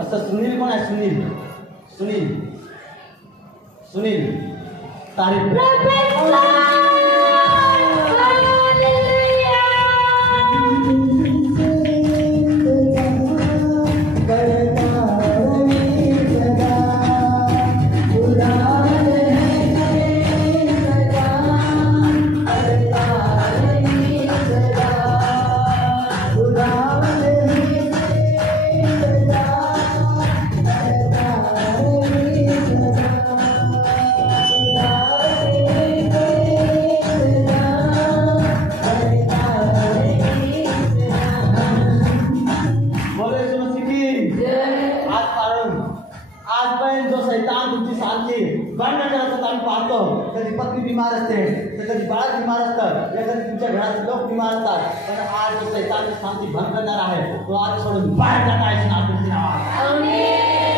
असं सुनील कोण आहे? सुनील सुनील सुनील तारीफ कधी पत्नी बीमार असते तर कधी बाळ बीमार असतात या कधी तुमच्या घरात लोक बीमार असतात पण आज जो शैतान शांती भंग करणार आहे तो आज सोडून बाहेर जाणार आहे नावात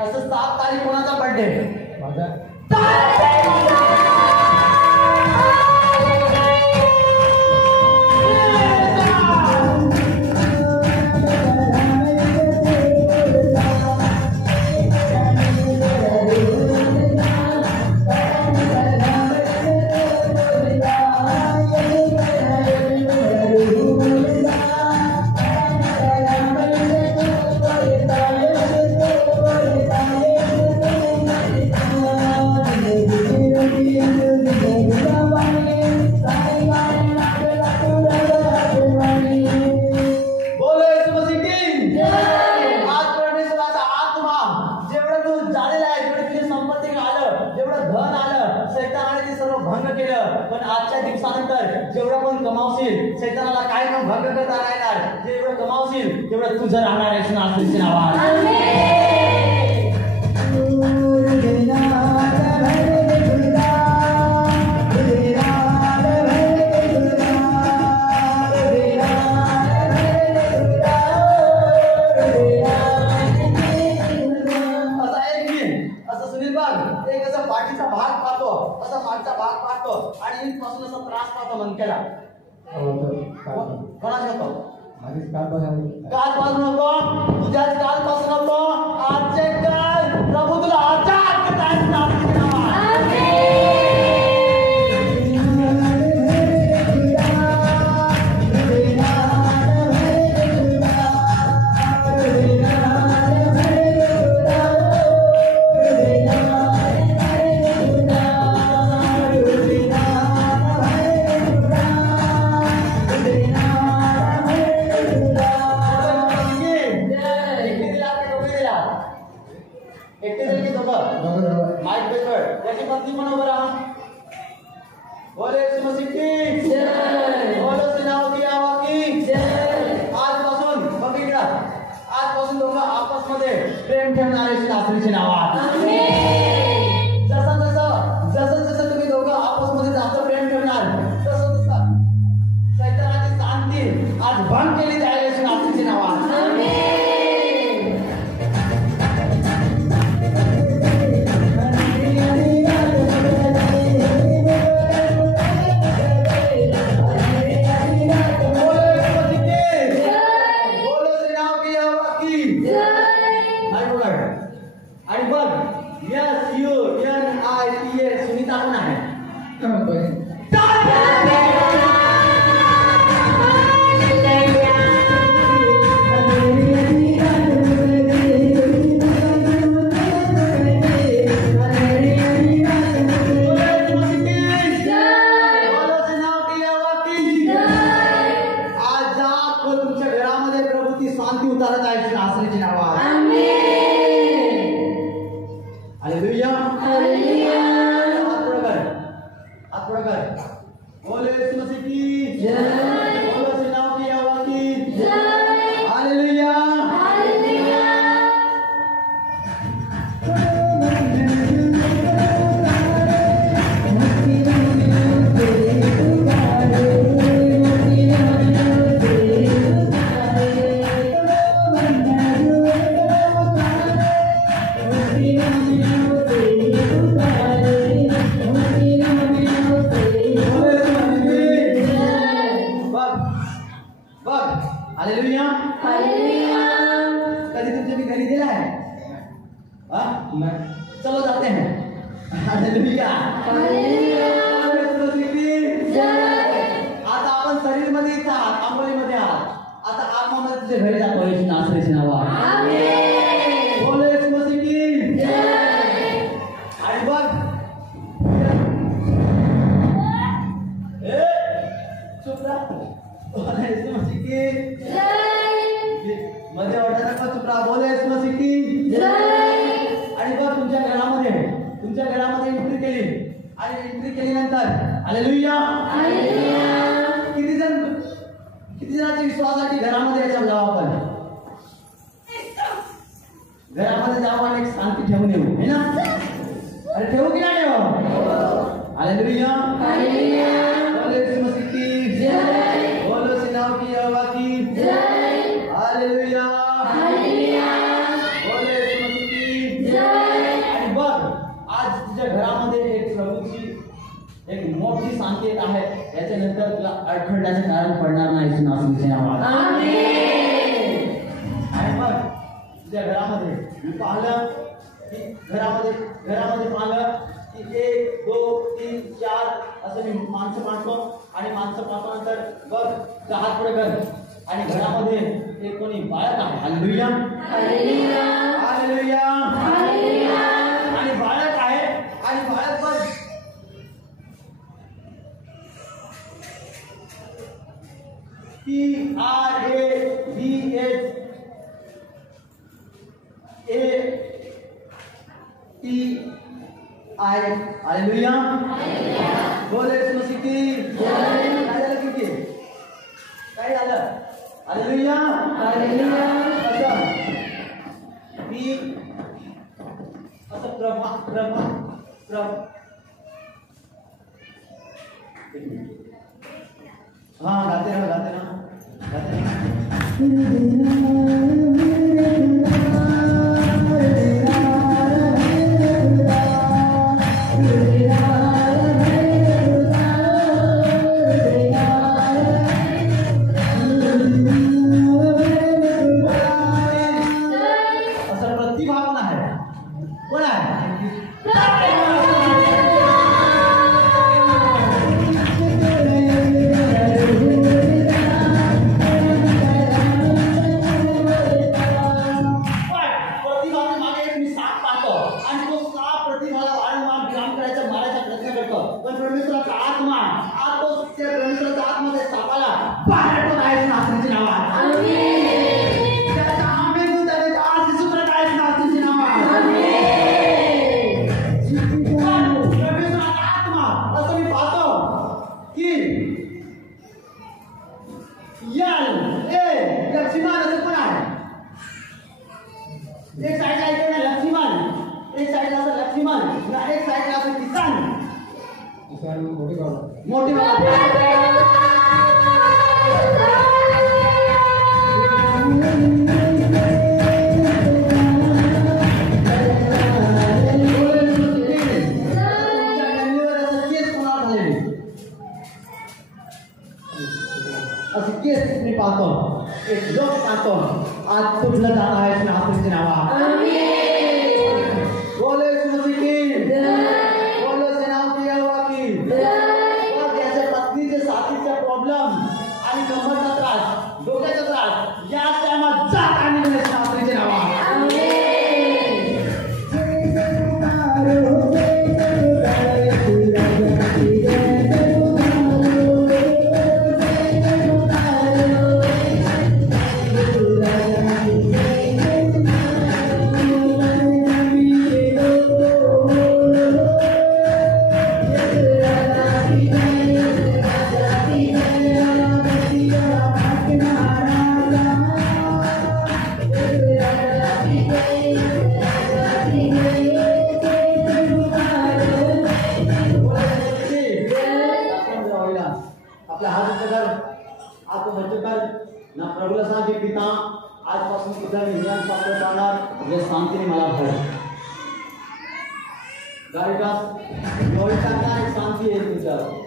असं 7 तारीख कोणाचा बर्थडे माझा पण आजच्या दिवसानंतर जेवढं पण कमावशील शैतानाला काय पण भंग करता राहणार जेवढं कमावशील तेवढं तुझं राहणार आहे नावाची नावा पाठीचा भाग पाहतो असा मागचा भाग पाहतो आणि इथपासून असा त्रास पाहतो मनक्याला कोणाच होतो कालपासून होतो तुझ्याच कालपासून होतो आजचे काल प्रभू तुला आजाद आजपासून दोघं आपसमध्ये प्रेम ठेवणारे शास्त्रीचे नाव जसं तुम्ही दोघं आपसमध्ये जास्त प्रेम ठेवणार तसं शैतानाची शांती आज भंग केली जाईल शास्त्रीचे नाव आणि बघ चालत आहे नासरीची नावात. हालेलुया. हात पुढे कर. बोले यीशु मसीह की जय. बोलो सेनाओं की यहोवा की जय. हालेलुया. हालेलुया. कधी तुमच्या मी घरी दिला आहे? चलो जाते हैं. हालेलुया. आता आपण शरीर मध्ये आहात, आंबोलीमध्ये आहात. आता आत्मामध्ये तुझ्या घरी जातो येशू नासरीच्या नावात. बोल येशू मसीह की जय. आणि बघ चुप राहा. बोल येशू मसीह की मध्ये वाटत चुप राहा. बोल येशू मसीह की जय. आणि बघ तुमच्या घरामध्ये एंट्री केली आणि एंट्री केल्यानंतर हालेलुया. किती जणांच्या विश्वासासाठी घरामध्ये यायचं जाऊ आपण. घरामध्ये जाऊ आणि एक शांती ठेवून येऊ है ना. अरे ठेवू की नाही ठेवू. हालेलुया. बोलो यीशु मसीह की जय. बोलो सेनाओं की यहोवा की जय. हालेलुया. बोलो यीशु मसीह की जय. आणि बघ आज तुझ्या घरामध्ये एक प्रभूची एक मोठी शांती येत आहे. याच्यानंतर तुला अडखळण्याचं कारण पडणार नाही येशू नासरीच्या नावात. आणि बघ तुझ्या घरामध्ये मी पाहिलं की घरामध्ये पाहिलं की 1 2 3 4 असं मी माणसं पाहतो. आणि माणसं पाहल्यानंतर बघ तुझा हात पुढे कर. आणि घरामध्ये एक कोणी बाळक आहे. हालेलुया. हालेलुया. आणि बाळक आहे. आणि बाळक बघ TRABHATI. हालेलुया. बोल येशू मसीह की जय. काय झालं की काय झालं. हालेलुया. असं मी असं प्रभा हाँ गाते रहो. असं प्रतिभावना आहे. कोण आहे. मोठी असं केस मी पाहतो. एक जोक पाहतो. आज तुटलं जात आहे नासरीच्या नावात. बोलो यीशु मसीह की जय. बोलो सेनाओं की यहोवा की जय. त्याच्या पत्नीचे साथीचा प्रॉब्लेम आणि कमरचा त्रास, डोक्याचा त्रास या टाइमात जात आणि नासरीच्या नावात. आपल्या हात ऊंचे कर, हात ऊंचे कर ना प्रभूला सांग की पिता आजपासून तुझा मी नियम पाळत राहणार, तुझ्या शांतीने मला भर. गायकास लोळी टाकणार शांती आहे तुझ्यावर.